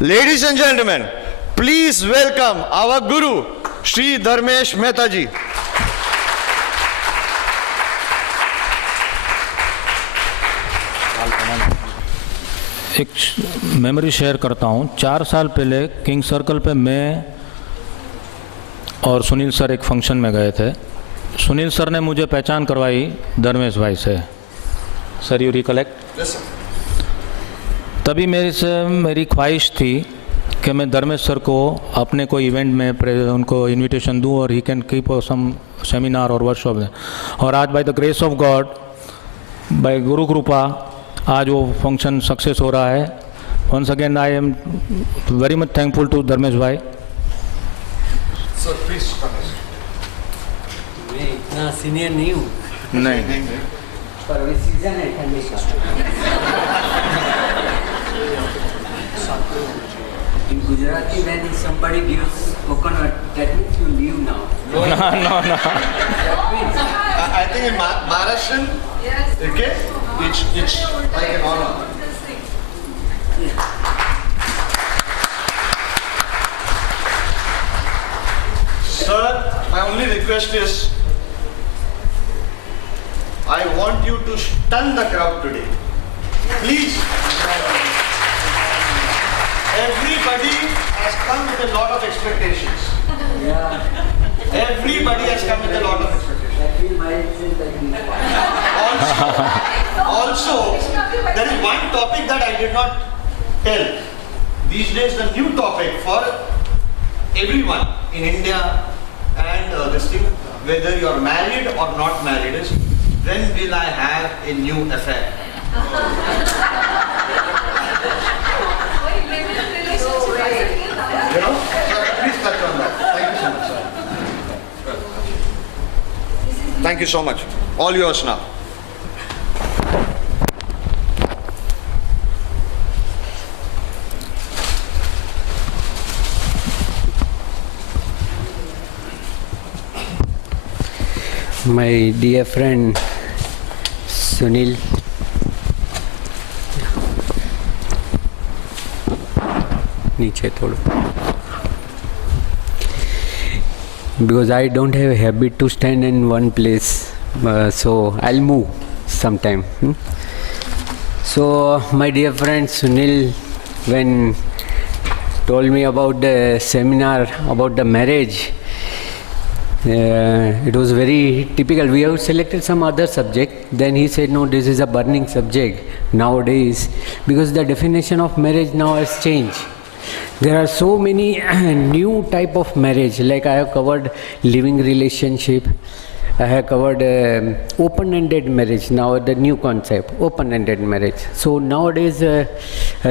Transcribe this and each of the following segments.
Ladies and gentlemen, please welcome our Guru, Shri Dharmesh Mehta ji. एक memory share करता हूँ। 4 साल पहले किंग सर्कल पे मैं और सुनील सर एक फंक्शन में गए थे। सुनील सर ने मुझे पहचान करवाई धर्मेश भाई से। Sir you recollect? तभी मेरी ख्वाहिश थी कि मैं धर्मेश सर को अपने कोई इवेंट में उनको इनविटेशन दूं और he can keep some seminar और वर्कशॉप। और आज by the grace of God, by guru कृपा, आज वो फंक्शन सक्सेस हो रहा है। Once again I am very much thankful to Dharmesh bhai. Sir, please come. मैं इतना सीनियर नहीं हूँ, नहीं, पर अभी सीजन है ठंडी का। In Gujarati, when somebody gives coconut, that means you leave now. No. That means I think in Maharashtrian, okay, it's like an honor. Sir, my only request is, I want you to stun the crowd today. Please. Everybody has come with a lot of expectations. yeah, Everybody has come with a lot of expectations. I feel myself like Also, there is one topic that I did not tell. These days, the new topic for everyone in India and this thing, whether you are married or not married, is when will I have a new affair? You know? Sir, please touch on that. Thank you so much, sir. Thank you so much. All yours now. my dear friend Sunil, नीचे थोड़ा, because I don't have a habit to stand in one place, so I'll move sometime. So my dear friend Sunil, when told me about the seminar about the marriage, it was very typical. We have selected some other subject, then he said no, this is a burning subject nowadays, because the definition of marriage now has changed. There are so many new type of marriage, like I have covered living relationship, I have covered open-ended marriage, now the new concept, open-ended marriage. So nowadays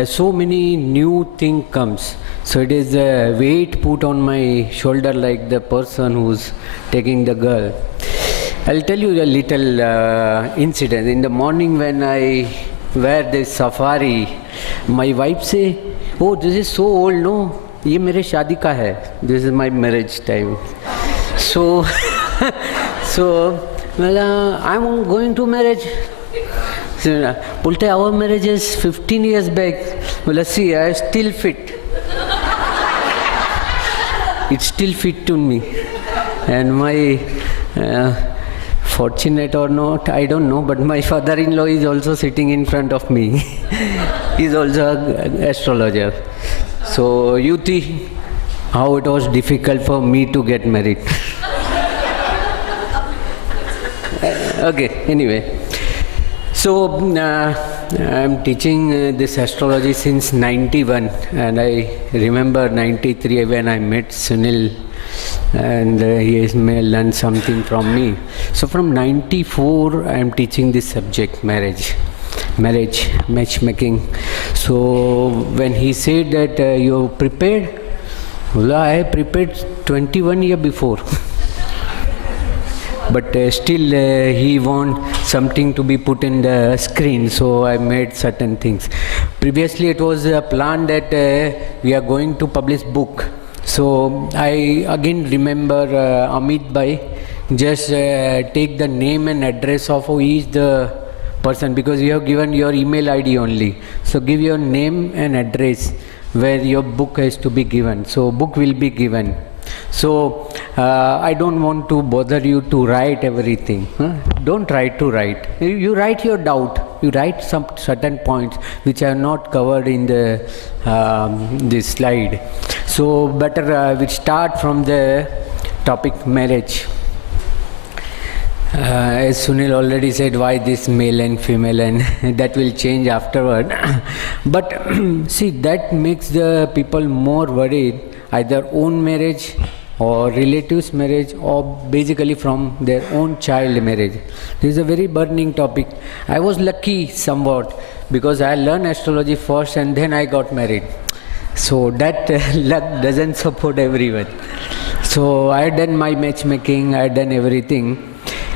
so many new thing comes. So it is a weight put on my shoulder like the person who's taking the girl. I'll tell you a little incident. In the morning when I wear this safari, my wife say, oh, this is so old, no? ये मेरे शादी का है. This is my marriage time. So, well, I'm going to marriage. So, बोलते our marriage is 15 years back. Well, see, I still fit. It still fit to me. And my fortunate or not, I don't know, but my father-in-law is also sitting in front of me. He's also an astrologer. So you think how it was difficult for me to get married. Okay, anyway. So I'm teaching this astrology since 91, and I remember 93 when I met Sunil, and he may learn something from me. So from 94 I am teaching this subject, marriage, matchmaking. So when he said that you prepared, well, I prepared 21 years before. But still he want something to be put in the screen, so I made certain things. Previously it was a plan that we are going to publish book. So I again remember Amit Bhai, just take the name and address of who is the person, because you have given your email ID only. So give your name and address where your book has to be given. So book will be given. So I don't want to bother you to write everything. Don't try to write. You write your doubt. You write some certain points which are not covered in the this slide. So better we start from the topic marriage. As Sunil already said, why this male and female, and that will change afterward. But see, that makes the people more worried, either own marriage or relatives marriage, or basically from their own child marriage. This is a very burning topic. I was lucky somewhat because I learned astrology first and then I got married. So that luck doesn't support everyone. So I had done my matchmaking, I had done everything.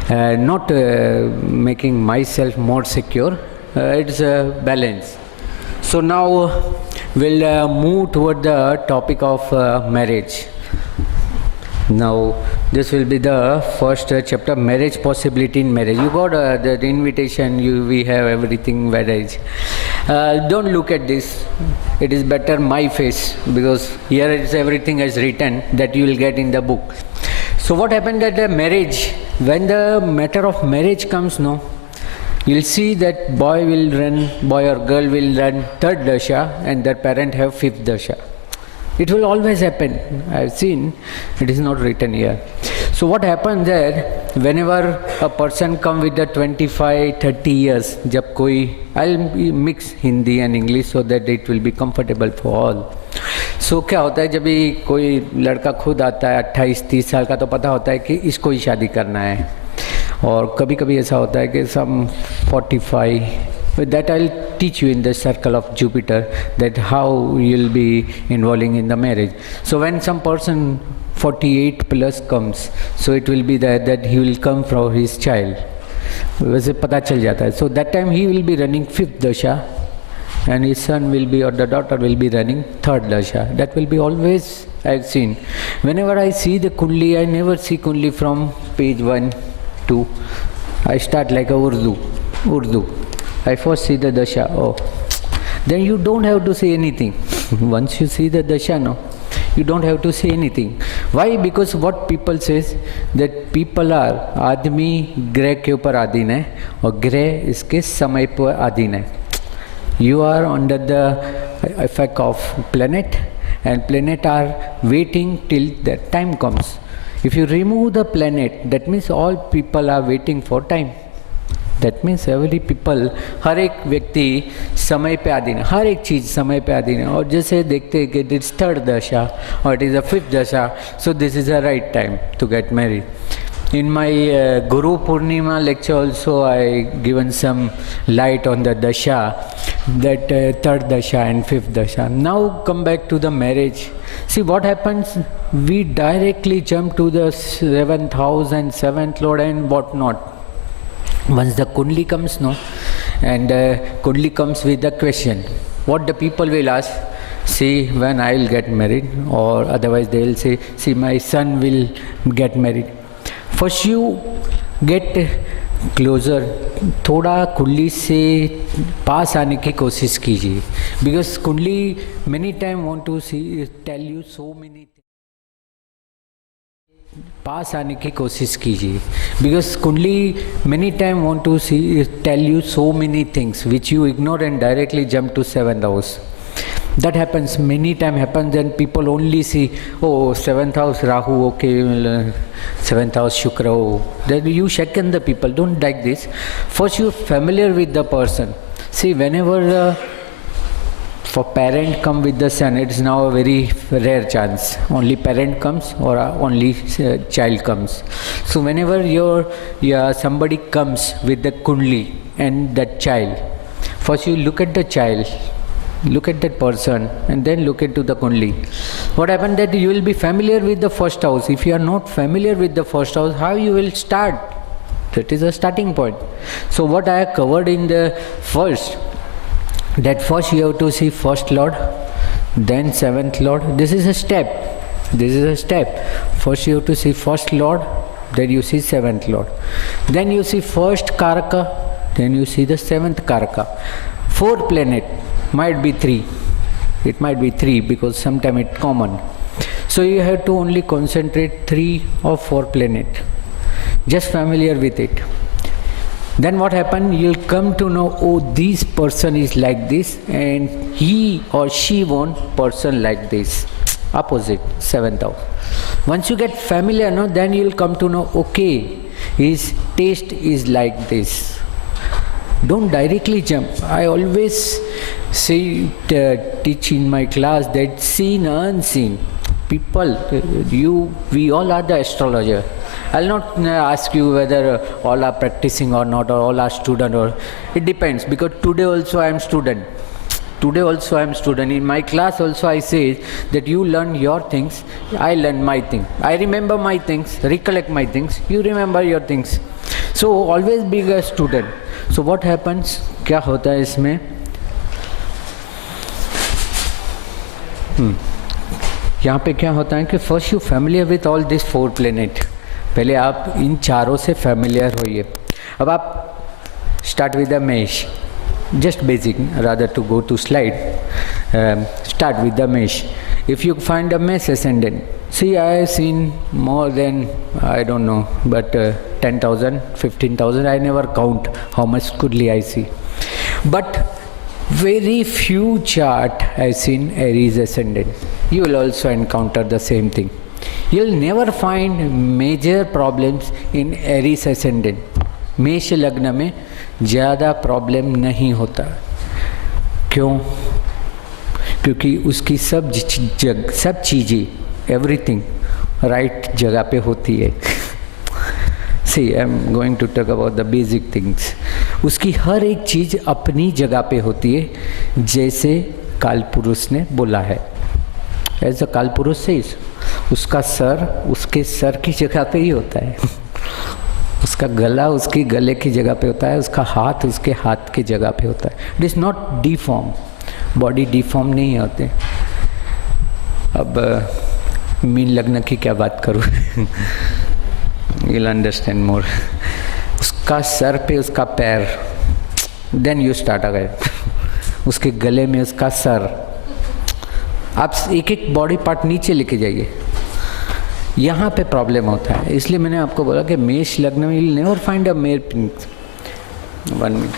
Not making myself more secure, it's a balance. So now we'll move toward the topic of marriage. Now this will be the first chapter, marriage possibility in marriage. You got the invitation, we have everything marriage. Don't look at this, it is better my face, because here is everything is written that you will get in the book. So what happened at the marriage, when the matter of marriage comes, no, you'll see that boy or girl will run third dasha and their parent have fifth dasha. It will always happen. I've seen, it is not written here. So what happens there, whenever a person come with the 25, 30 years, jab koi, I'll mix Hindi and English so that it will be comfortable for all. So क्या होता है, जब भी कोई लड़का खुद आता है 28-30 साल का, तो पता होता है कि इसको ही शादी करना है. और कभी कभी ऐसा होता है कि some 45. With that I'll teach you in the circle of Jupiter that how you'll be involving in the marriage. So when some person 48 plus comes, so it will be that he will come from his child. वैसे पता चल जाता है. So that time he will be running fifth dasha, and his son will be, or the daughter will be running third dasha. That will be always, I've seen. Whenever I see the Kundli, I never see Kundli from page 1, 2. I start like a Urdu. I first see the dasha. Oh, then you don't have to say anything. Once you see the dasha, no, you don't have to say anything. Why? Because what people says that people are आदमी ग्रह के ऊपर अधीन है और ग्रह इसके समय पर अधीन है. You are under the effect of planet, and planet are waiting till that time comes. If you remove the planet, that means all people are waiting for time. That means every people, हर एक व्यक्ति समय पे अधीन है, हर एक चीज़ समय पे अधीन है. और जैसे देखते हैं कि it is third dasha or it is a fifth dasha, so this is the right time to get married. In my Guru Purnima lecture also I given some light on the dasha, that third dasha and fifth dasha. Now come back to the marriage. See what happens, we directly jump to the 7th house and 7th lord and what not. Once the Kundli comes, no, and Kundli comes with the question, what the people will ask, see when I will get married, or otherwise they will say, see my son will get married. First you get closer, थोड़ा कुंडली से पास आने की कोशिश कीजिए, because कुंडली many time want to see tell you so many. पास आने की कोशिश कीजिए, because कुंडली many time want to see tell you so many things which you ignore and directly jump to 7th house. That happens many time happens, and people only see, oh 7th house Rahu, okay, 7th house Shukra, oh. Then you second the people. Don't like this. First you familiar with the person. See, whenever for parent come with the son, it is now a very rare chance. Only parent comes or only child comes. So whenever somebody comes with the Kundli and that child, first you look at the child, look at that person, and then look into the Kundli. What happened that you will be familiar with the first house. If you are not familiar with the first house, how you will start? That is a starting point. So what I have covered in the first, that first you have to see first lord, then 7th lord. This is a step. This is a step. First you have to see first lord, then you see 7th lord. Then you see first karaka, then you see the seventh Karaka. 4 planet, might be 3. It might be 3 because sometimes it's common. So you have to only concentrate 3 or 4 planet. Just familiar with it. Then what happen? You'll come to know, oh, this person is like this and he or she want person like this. Opposite, 7th house. Once you get familiar, no, then you'll come to know, okay, his taste is like this. Don't directly jump. I always say, teach in my class that seen, unseen. People, we all are the astrologer. I'll not ask you whether all are practicing or not, or all are student, or it depends, because today also I am student. Today also I am student. In my class also I say that you learn your things, I learn my thing. I remember my things, recollect my things, you remember your things. So always be a student. So what happens? क्या होता है इसमें? यहाँ पे क्या होता है कि first you familiar with all this 4 planet. पहले आप इन चारों से फैमिलियर होइए. अब आप स्टार्ट विद द मेष. Just basic, rather to go to slide. Start with the mesh. If you find a mesh ascendant, see, I have seen more than, I don't know, but 10,000, 15,000, I never count how much goodly I see. But very few chart I have seen Aries ascendant. You will also encounter the same thing. You will never find major problems in Aries ascendant. मेष लग्न में ज़्यादा problem नहीं होता. क्यों? क्योंकि उसकी सब चीज़ें, एवरीथिंग राइट जगह पे होती है. See, I am going to talk about the basic things. उसकी हर एक चीज़ अपनी जगह पे होती है, जैसे कालपुरुष ने बोला है. एज अ कालपुरुष से उसका सर उसके सर की जगह पे ही होता है. उसका गला उसकी गले की जगह पे होता है, उसका हाथ उसके हाथ की जगह पे होता है. It is not deform. Body deform नहीं होते. अब मीन लग्न की क्या बात करूँ, यू विल अंडरस्टैंड मोर. उसका सर पे उसका पैर, देन यू स्टार्ट अगेन. उसके गले में उसका सर. आप एक एक बॉडी पार्ट नीचे लेके जाइए, यहाँ पे प्रॉब्लम होता है. इसलिए मैंने आपको बोला कि मेष लग्न में you'll never find a male prince. 1 minute.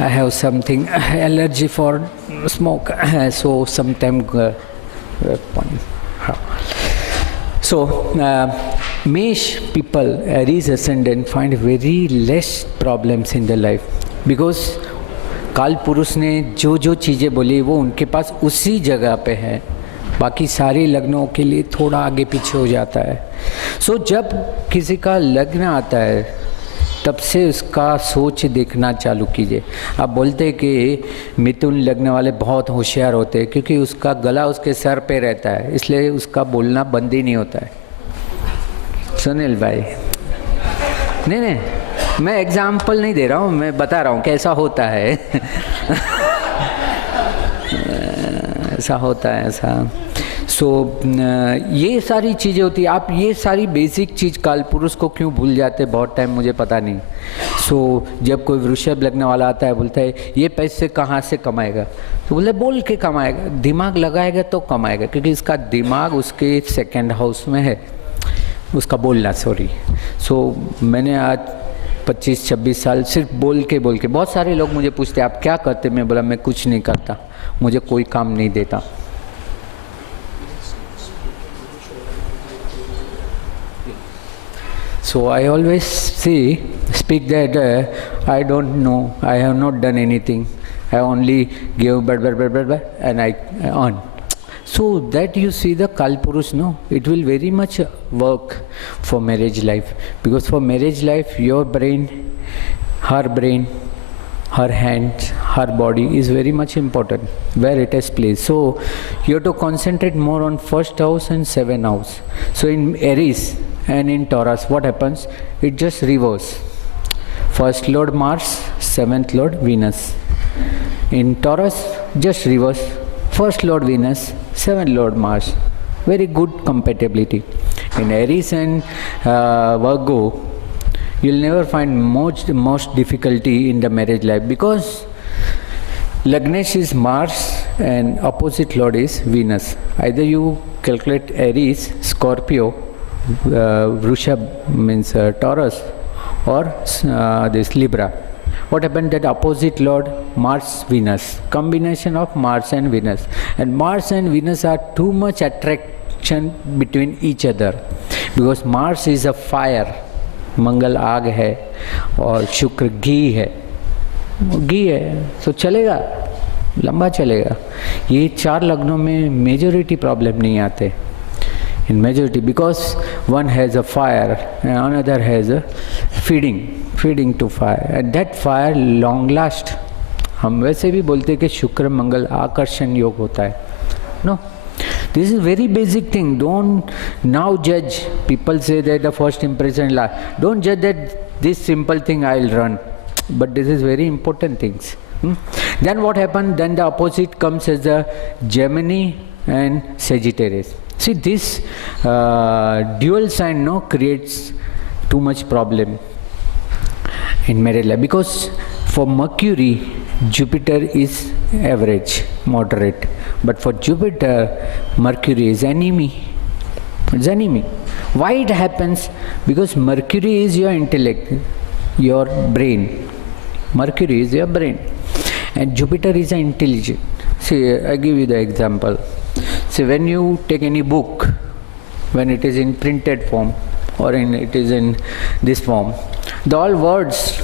I have something allergy for smoke, so sometimes. So Mesh people, Aries ascendant, find very less problems in their life because काल पुरुष ने जो जो चीज़ें बोली वो उनके पास उसी जगह पे है. बाकी सारे लग्नों के लिए थोड़ा आगे पीछे हो जाता है. सो जब किसी का लग्न आता है तब से उसका सोच देखना चालू कीजिए. आप बोलते हैं कि मिथुन लग्न वाले बहुत होशियार होते हैं क्योंकि उसका गला उसके सर पे रहता है, इसलिए उसका बोलना बंद ही नहीं होता है. सुनील भाई, नहीं, मैं एग्जाम्पल नहीं दे रहा हूँ, मैं बता रहा हूँ कैसा होता है. ऐसा होता है ऐसा. सो ये सारी चीज़ें होती है. आप ये सारी बेसिक चीज़ कालपुरुष को क्यों भूल जाते बहुत टाइम, मुझे पता नहीं. सो जब कोई वृषभ लग्न वाला आता है बोलता है ये पैसे कहाँ से कमाएगा, तो बोले बोल के कमाएगा. दिमाग लगाएगा तो कमाएगा, क्योंकि इसका दिमाग उसके 2nd हाउस में है, उसका बोलना. सॉरी. सो मैंने आज 25-26 साल सिर्फ बोल के. बहुत सारे लोग मुझे पूछते आप क्या करते, मैं बोला मैं कुछ नहीं करता, मुझे कोई काम नहीं देता. So I always speak that I don't know, I have not done anything, I only give and I earn. So that you see the Kalpurush, no, it will very much work for marriage life, because for marriage life your brain, her hands, her body is very much important, where it has place. So you have to concentrate more on 1st house and 7th house. So in Aries and in Taurus, what happens? It just reverse. 1st Lord Mars, 7th Lord Venus. In Taurus, just reverse. 1st Lord Venus, 7th Lord Mars. very good compatibility. In Aries and Virgo, you'll never find most difficulty in the marriage life, because Lagnesh is Mars and opposite lord is Venus. Either you calculate Aries, Scorpio, Vrushab means Taurus, or this Libra. What happened? That opposite lord Mars Venus, combination of Mars and Venus, and Mars and Venus are too much attraction between each other, because Mars is a fire, मंगल आग है और शुक्र घी है, तो चलेगा, लंबा चलेगा. ये 4 लग्नों में मेजॉरिटी प्रॉब्लम नहीं आते. In majority, because one has a fire and another has a feeding to fire, and that fire long last. हम वैसे भी बोलते हैं कि शुक्र मंगल आकर्षण योग होता है. No, this is very basic thing. Don't now judge. People say that the first impression last. Don't judge that this simple thing I'll run, but this is very important things. Then what happened? Then the opposite comes as the Gemini and Sagittarius. See, this dual sign creates too much problem in marriage life, because for Mercury, Jupiter is average, moderate, but for Jupiter, Mercury is enemy. It's enemy. Why it happens? Because Mercury is your intellect, your brain. Mercury is your brain, and Jupiter is an intelligent. See, I give you the example. See, when you take any book, when it is in printed form or it is in this form, the all words,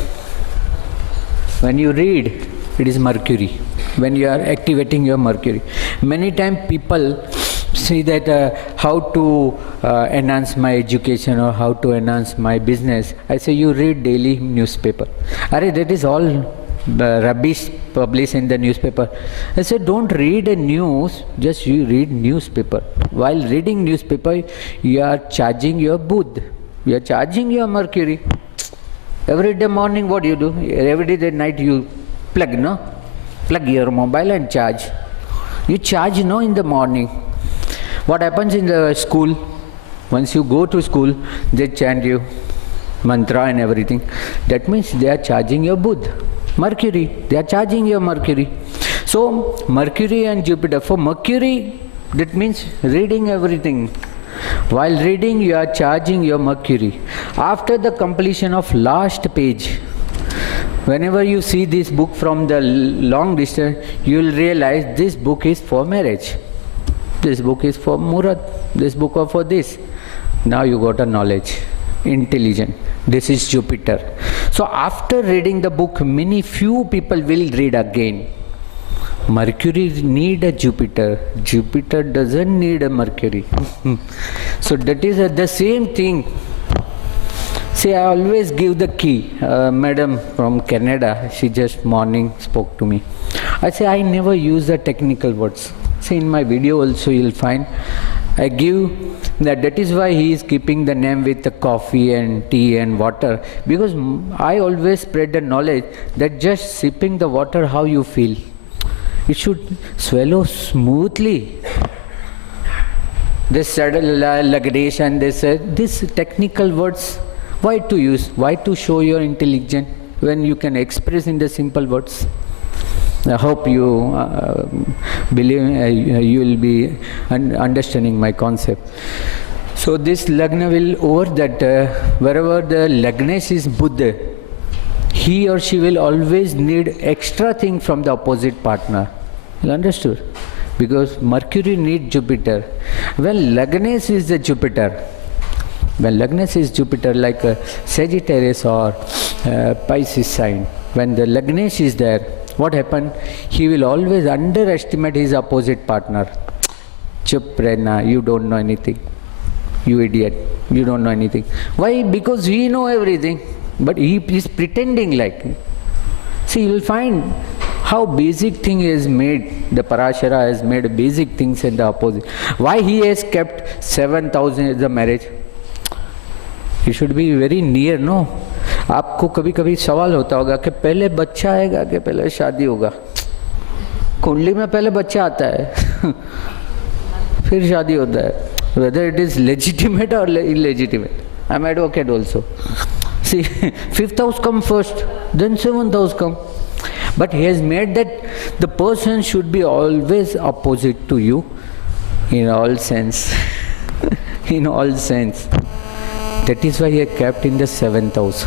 when you read, it is Mercury. When you are activating your Mercury. Many times people see that how to enhance my education or how to enhance my business. I say you read daily newspaper. That is all rubbish published in the newspaper. I said, don't read a news, just you read newspaper. While reading newspaper, you are charging your Buddh, you are charging your Mercury. Every day morning what you do? Every day night you plug your mobile and charge. You charge in the morning. What happens in the school? Once you go to school, they chant you mantra and everything. That means they are charging your Buddha. Mercury, they are charging your Mercury. So Mercury and Jupiter. For Mercury, that means reading everything. While reading, you are charging your Mercury. After the completion of last page, whenever you see this book from the long distance, you will realize this book is for marriage. This book is for Murat. This book is for this. Now you got a knowledge, intelligent. This is Jupiter. So after reading the book, few people will read again. Mercury need a Jupiter. Jupiter doesn't need a Mercury. So that is the same thing. See, I always give the key. Madam from Canada, she just morning spoke to me. I say, I never use the technical words. See, in my video also you'll find, I give that is why he is keeping the name with the coffee and tea and water, because I always spread the knowledge that just sipping the water, how you feel. It should swallow smoothly. This Lagnesh and this technical words, why to use? Why to show your intelligence when you can express in the simple words? I hope you believe you will be understanding my concept. So this Lagna will over that wherever the Lagnesh is Buddha, he or she will always need extra thing from the opposite partner. You understood? Because Mercury needs Jupiter. When Lagnesh is the Jupiter, like Sagittarius or Pisces sign, when the Lagnesh is there, what happened? He will always underestimate his opposite partner. Chup rehna, you don't know anything. You idiot, you don't know anything. Why? Because he know everything, but he is pretending like. See, you will find how basic thing is made. The Parashara has made basic things in the opposite. Why he has kept 7,000 as a marriage? He should be very near, no? आपको कभी कभी सवाल होता होगा कि पहले बच्चा आएगा कि पहले शादी होगा? कुंडली में पहले बच्चा आता है फिर शादी होता है, whether it is legitimate or illegitimate. I'm advocate also. See, fifth house come first, then seventh house come. But he has made that the person should be always opposite to you in all sense. In all sense. That is why he kept in the seventh house.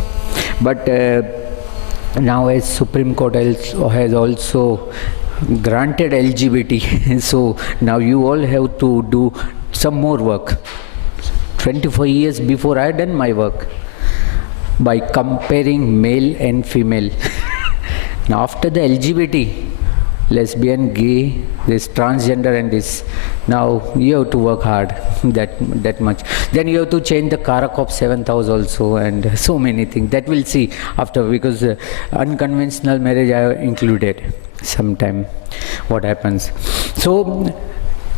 But now as Supreme Court has also granted LGBT, so now you all have to do some more work. 24 years before I had done my work by comparing male and female. Now after the LGBT, lesbian, gay, this transgender and this, now you have to work hard that much. Then you have to change the Karak of 7th house also and so many things. That we'll see after, because unconventional marriage I have included sometime what happens. So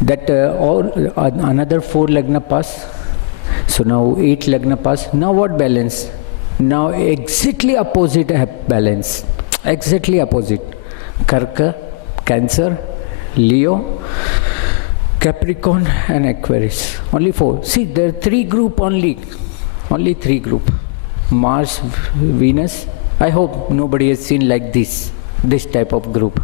that another 4 lagna pass. So now 8 lagna pass. Now what balance? Now exactly opposite balance. Exactly opposite. Karka, Cancer, Leo, Capricorn and Aquarius. Only 4. See, there are 3 group only. Only 3 group. Mars, Venus. I hope nobody has seen like this type of group.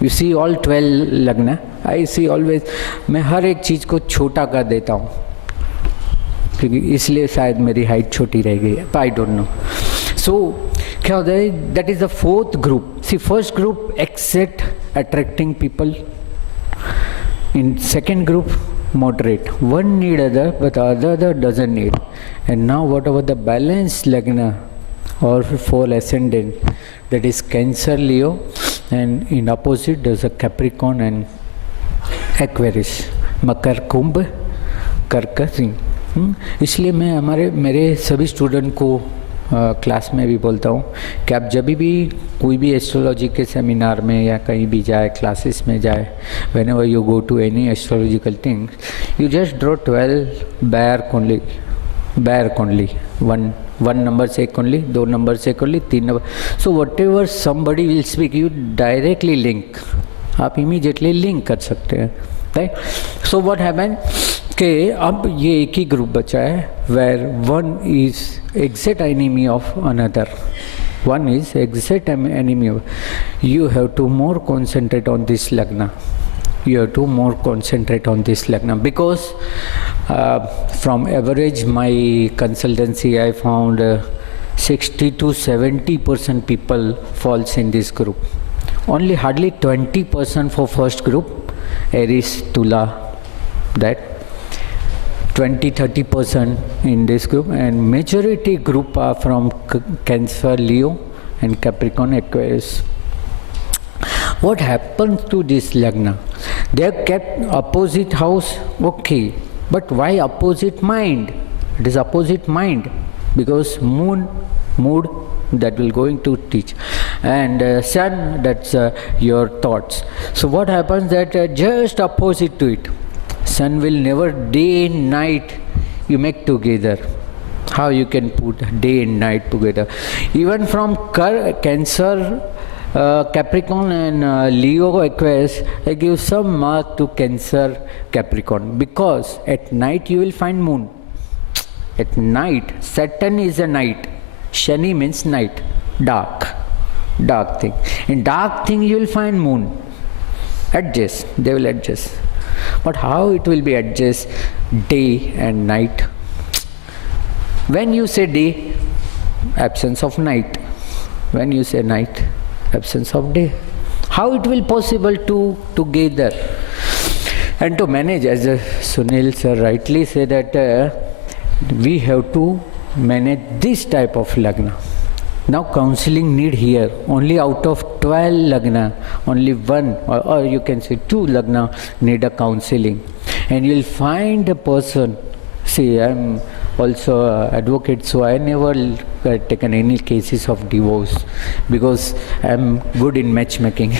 You see all 12 lagna. I see always, मैं हर एक चीज़ को छोटा कर देता हूँ क्योंकि इसलिए शायद मेरी हाइट छोटी रह गई है, आई डोंट नो. सो क्या होता है, that is the 4th group. See first group except attracting people. In second group moderate. One need other, but other doesn't need. And now whatever the balance lagna or fall ascendant, that is Cancer, Leo, and in opposite there's a Capricorn and Aquarius. मकर, कुंभ, कर्क, सिंह. इसलिए मैं मेरे सभी student को class में भी बोलता हूँ कि आप जब भी कोई भी एस्ट्रोलॉजी के सेमिनार में या कहीं भी जाए, क्लासेस में जाए, whenever you go to any astrological thing, you just draw 12 bear only. One number से एक only, 2 numbers से एक only, 3 number. So whatever somebody will speak, you directly link. आप immediately link कर सकते हैं, right? So what happened कि अब ये एक ही ग्रुप बचा है where one is exact enemy of another. One is exact enemy of. You have to more concentrate on this lagna. You have to more concentrate on this lagna because from average my consultancy I found 60 to 70% people falls in this group. Only hardly 20% for first group, Aries, Tula, that 20-30% in this group, and majority group are from Cancer, Leo and Capricorn, Aquarius. What happens to this lagna? They have kept opposite house, okay, but why opposite mind? It is opposite mind because moon, mood, that will going to teach, and sun, that's your thoughts. So what happens that just opposite to it, sun will never day and night you make together. How you can put day and night together? Even from Cancer, Capricorn and Leo, Aquarius, I give some mark to Cancer, Capricorn, because at night you will find moon. At night, Saturn is a night. Shani means night, dark thing. In dark thing you will find moon. Adjust, they will adjust. But how it will be adjust day and night? When you say day, absence of night. When you say night, absence of day. How it will possible to together? And to manage, as Sunil sir rightly said, that we have to manage this type of lagna. Now counseling need here, only out of 12 lagna, only 1 or you can say 2 lagna need a counseling. And you'll find a person, see I'm also advocate, so I never taken any cases of divorce because I'm good in matchmaking,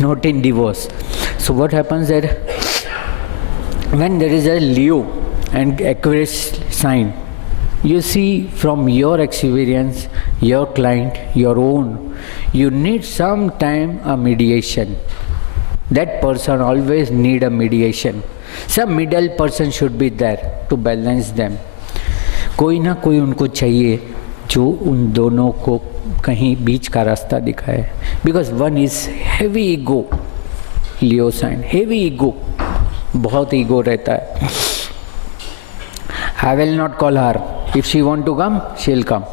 not in divorce. So what happens that when there is a Leo and Aquarius sign, you see from your experience, your client, your own, you need some time a mediation. That person always need a mediation. Some middle person should be there to balance them. कोई ना कोई उनको चाहिए जो उन दोनों को कहीं बीच का रास्ता दिखाए. Because one is heavy ego, Leo sign, heavy ego, बहुत ego रहता है. I will not call her. If she want to come, she'll come.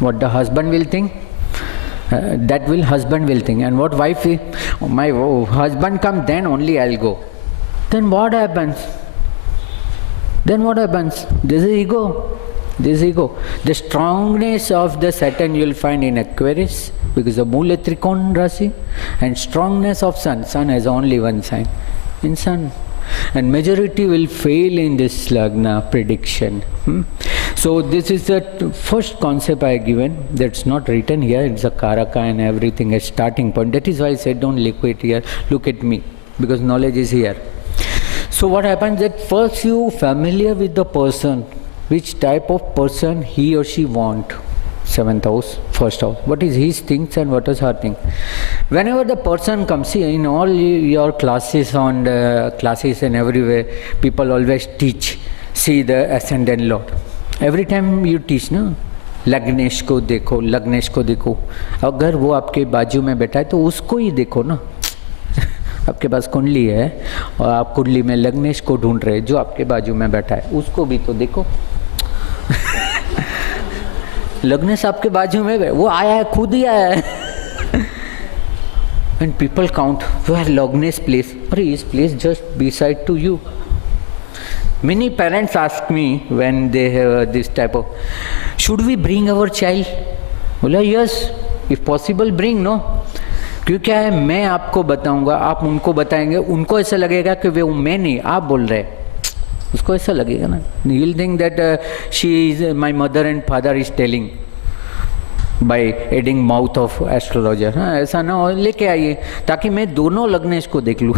What the husband will think, that will husband will think. And what wife will, my husband come, then only I'll go. Then what happens? Then what happens? This is ego. This is ego. The strongness of the Saturn you will find in Aquarius, because the Mula Trikon Rasi, and strongness of Sun. Sun has only one sign, in Sun. And majority will fail in this Lagna prediction. So this is the first concept I given. That's not written here. It's a Karaka and everything as starting point. That is why I said don't look it here. Look at me, because knowledge is here. So what happens that first you familiar with the person, which type of person he or she want. 7th house, 1st house. What is his things and what is her thing? Whenever the person comes, see in all your classes on the classes and everywhere, people always teach, see the ascendant Lord. Every time you teach, ना लग्नेश को देखो, लग्नेश को देखो. अगर वो आपके बाजू में बैठा है तो उसको ही देखो ना. आपके पास कुंडली है और आप कुंडली में लग्नेश को ढूंढ रहे, जो आपके बाजू में बैठा है उसको भी तो देखो. लग्नेश आपके बाजू में वो आया है, खुद ही आया है. When people count where Lagnesh place, or his place just beside to you. Many parents ask me when they have this type of, should we bring our child? बोला yes, if possible bring, no. क्यों क्या है, मैं आपको बताऊंगा, आप उनको बताएंगे, उनको ऐसा लगेगा कि वे मैं नहीं, आप बोल रहे हैं. उसको ऐसा लगेगा ना. You will think that she is my mother and father is telling by adding mouth of astrologer. हाँ ऐसा ना हो, लेके आइए ताकि मैं दोनों लग्नेश को देख लूँ.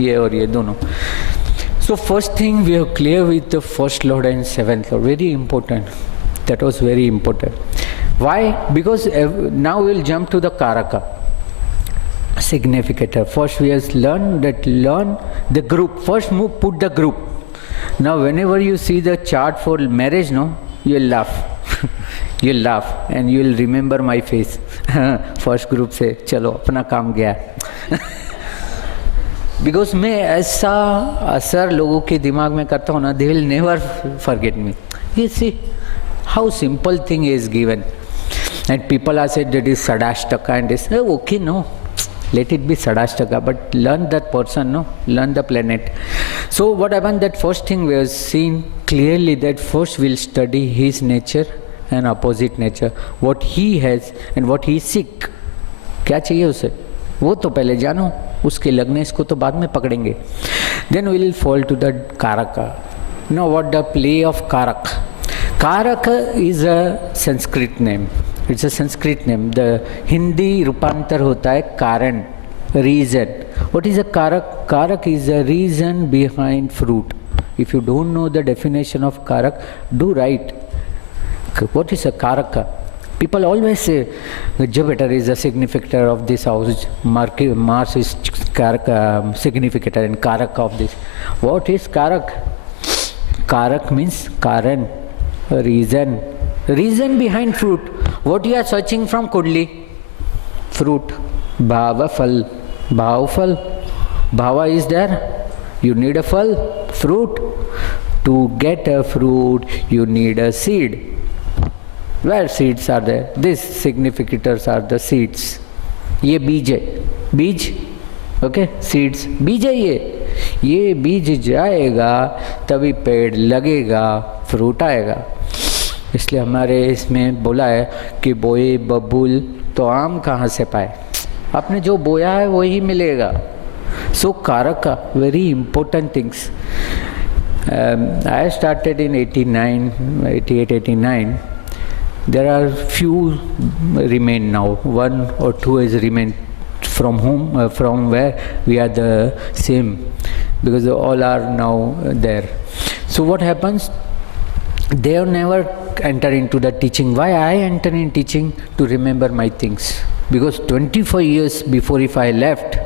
ये और ये दोनों. So first thing we are clear with the first lord and 7th lord. Very important. That was very important. Why? Because now we will jump to the Karaka. Significator. First we have learn the group. First move, put the group. Now whenever you see the chart for marriage, no, you will laugh. You will laugh and you will remember my face. First group से चलो अपना काम गया. Because मैं ऐसा असर लोगों के दिमाग में करता हूँ ना, they will never forget me. You see how simple thing is given. And people are said that is Sadashtaka and this. Okay, no. Let it be Sadashtaka, but learn that person, no? Learn the planet. So what happened, that first thing we have seen clearly, that first we'll study his nature and opposite nature. What he has and what he seek. क्या चाहिए उसे? वो तो पहले जानो, उसके लग्नेश को तो बाद में पकड़ेंगे. Then we'll fall to the Karaka. Now what the play of Karak? Karak is a Sanskrit name. It's a Sanskrit name. The Hindi रूपांतर होता है कारण, reason. What is a Karak? Karak is a reason behind fruit. If you don't know the definition of Karak, do write. What is a Karaka? People always say Jupiter is a significator of this house, Mars is significator and Karak of this. What is Karak? Karak means Karan, reason. Reason behind fruit. What you are searching from Kundli? Fruit. Bhava phal. Bhav phal. Bhava is there. You need a phal, fruit. To get a fruit, you need a seed. Where seeds are there? These significators are the seeds. ये बीज है. बीज, okay? Seeds. बीज है ये बीज जाएगा तभी पेड़ लगेगा, फ्रूट आएगा. इसलिए हमारे इसमें बोला है कि बोए बबूल तो आम कहाँ से पाए. आपने जो बोया है वही मिलेगा. So Karaka, very important things. I started in 88, 89. There are few remain now. 1 or 2 has remained from whom, from where we are the same, because all are now there. So what happens? They have never enter into the teaching. Why I enter in teaching? To remember my things. Because 25 years before, if I left,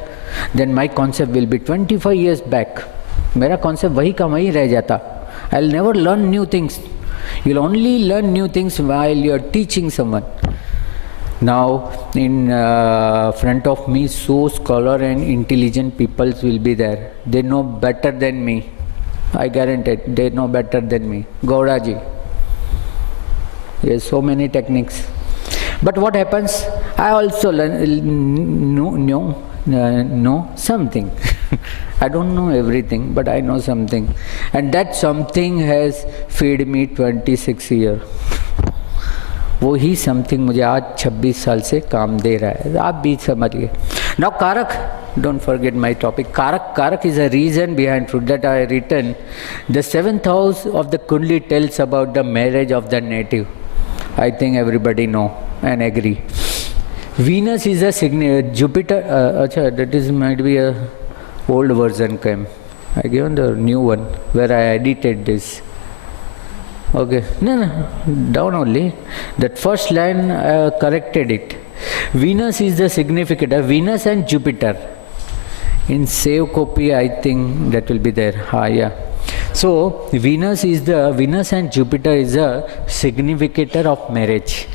then my concept will be 25 years back. मेरा concept वही का वही रह जाता. I'll never learn new things. You'll only learn new things while you're teaching someone. Now, in front of me, so scholar and intelligent people will be there. They know better than me. I guarantee it. They know better than me. Gauraji. Yes, so many techniques. But what happens? I also know something. I don't know everything, but I know something. And that something has fed me 26 years. वो ही something मुझे आज 26 साल से काम दे रहा है. आप भी समझिए. नाउ कारक, don't forget my topic. Karak is a reason behind fruit that I written. The 7th house of the Kundli tells about the marriage of the native. I think everybody know and agree. Venus is a Jupiter. That is might be a old version came. I given the new one where I edited this. Okay, no, down only. That first line corrected it. Venus is the significant. Venus and Jupiter. In save copy, I think that will be there. Yeah. So Venus and Jupiter is a significator of marriage.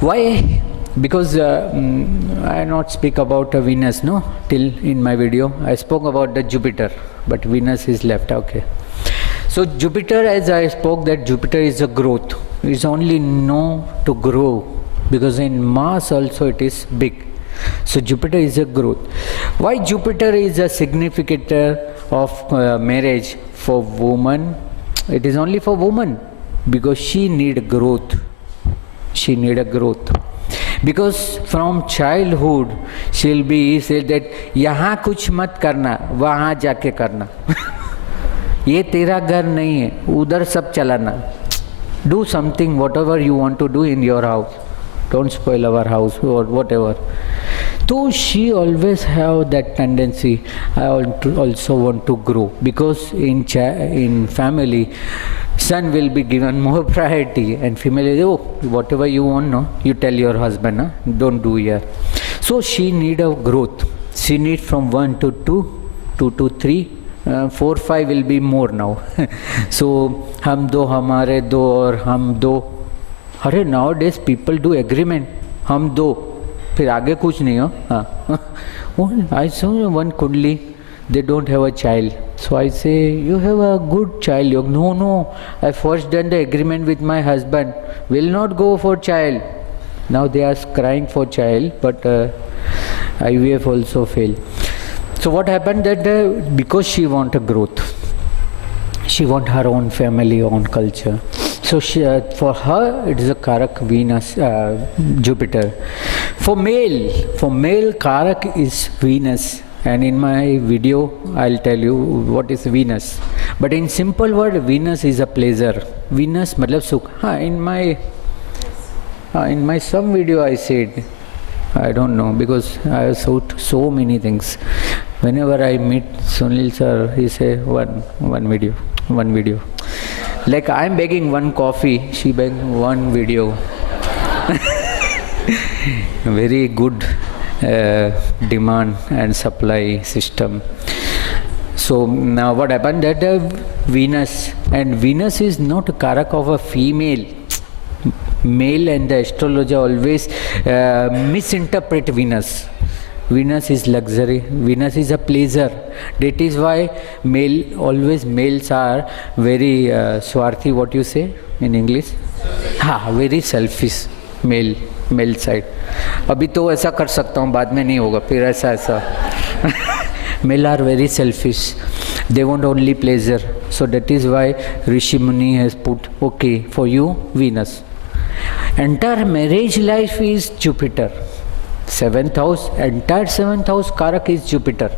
Why? Because I not speak about Venus, no, till in my video. I spoke about the Jupiter, but Venus is left. Okay. So Jupiter, as I spoke, that Jupiter is a growth. It's only known to grow because in mass also it is big. So Jupiter is a growth. Why Jupiter is a significator of marriage for woman? It is only for woman because she need growth. She need a growth. Because from childhood she'll be said that यहाँ कुछ मत करना, वहाँ जाके करना. ये तेरा घर नहीं है, उधर सब चलाना. Do something whatever you want to do in your house. Don't spoil our house or whatever. So she always have that tendency. I also want to grow because in family, son will be given more priority and female is, oh, whatever you want, no, you tell your husband, no? Don't do here. So she need a growth. She need from 1 to 2, 2 to 3, 4, 5 will be more now. So हम दो, हमारे दो और हम दो. अरे nowadays people do agreement. हम दो, फिर आगे कुछ नहीं हो. हाँ. I saw one Kundli. They don't have a child. So I say, you have a good child. You no, I first done the agreement with my husband. Will not go for child. Now they are crying for child, but IVF also failed. So what happened that because she want a growth, she want her own family, own culture. So she, for her it is a Karak Venus, Jupiter. For male Karak is Venus. And in my video, I'll tell you what is Venus. But in simple word, Venus is a pleasure. Venus, matlab sukh. In my some video I said, I don't know because I have shot so many things. Whenever I meet Sunil sir, he say one video. Like I'm begging one coffee, she beg one video. Very good. Demand and supply system. So now what happened that Venus, and Venus is not a Karak of a female. Male and the astrologer always misinterpret Venus. Venus is luxury. Venus is a pleasure. That is why males are very swarthi. What you say in English? Very selfish. Male side. अभी तो ऐसा कर सकता हूँ, बाद में नहीं होगा, फिर ऐसा. Male are very selfish. They want only pleasure. So that is why Rishi Muni has put, okay, for you, Venus. Entire marriage life is Jupiter. 7th house, entire 7th house Karak is Jupiter.